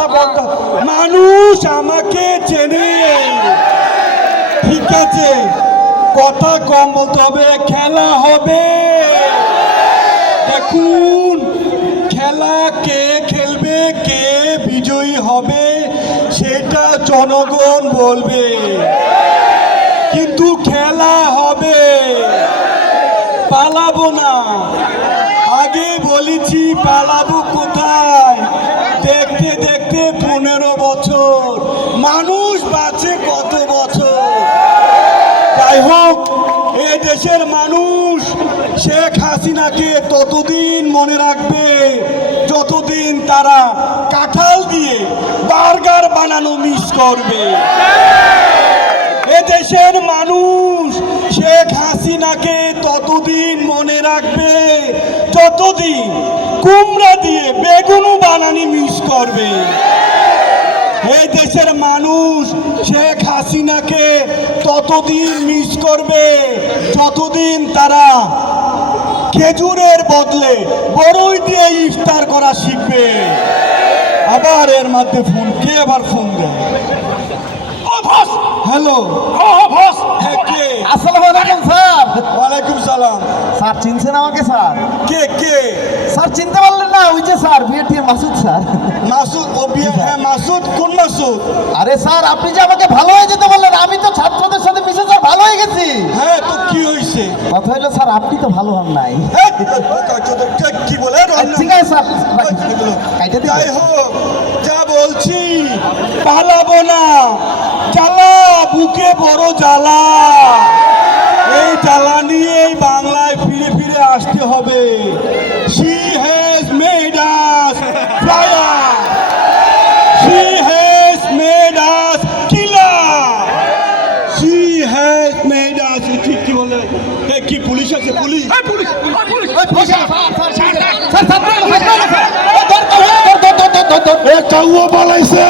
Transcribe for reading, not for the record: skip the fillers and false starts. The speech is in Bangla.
কথা বলতে, মানুষ আমাকে চেনে, ঠিক আছে, কথা কম বলতে হবে। খেলা হবে, দেখুন খেলা কে খেলবে, কে বিজয়ী হবে সেটা জনগণ বলবে, কিন্তু খেলা হবে, পালাবো না। আগে বলেছি পালাবো কোথায়, দেখতে দেখতে 15 বছর, মানুষ বাঁচে কত বছর। যাই হোক, এ দেশের মানুষ শেখ হাসিনাকে ততদিন মনে রাখবে যতদিন তারা কাঁঠাল দিয়ে বার্গার বানানো মিস করবে। এ দেশের মানুষ শেখ হাসিনাকে ততদিন মনে রাখবে যতদিন কুমড়া দিয়ে বেগুন বানানি মিস করবে। এই দেশের মানুষ শেখ হাসিনাকে ততদিন মিস করবে যতদিন তারা খেজুরের বদলে বড়ই দিয়ে ইফতার করা শিখবে। আবার এর মধ্যে ফোন, কে আবার ফোন দেয়? হ্যালো, কে? আসসালামু আলাইকুম স্যার। ওয়ালাইকুম সালাম। স্যার চিনছেন আমাকে স্যার? কে কে? স্যার চিনতে পারলেন না? ওই যে স্যার বিএটিএ মাসুদ স্যার। মাসুদ? ও বিয়ে, হ্যাঁ মাসুদ। কোন মাসুদ? আরে স্যার আপনি যে আমাকে ভালো হয়ে যেতে বললেন, আমি তো ছাত্রদের সাথে মিশে স্যার ভালো হয়ে গেছি। হ্যাঁ, তো কি হয়েছে? কথা হইলো স্যার আপনি তো ভালো হন নাই। কি বলে? ঠিক আছে স্যার, কাইটা দিন। যাই হোক, যা বলছি, পালাবো না। জ্বালা বুকে বড় জ্বালা, এই জ্বালা নিয়ে এই বাংলায় ফিরে ফিরে আসতে হবে। She has made us flyer, she has made us killer, she has made us, ঠিক কি বলে? কি পুলিশ আছে? পুলিশ, চাউও পালাইছে।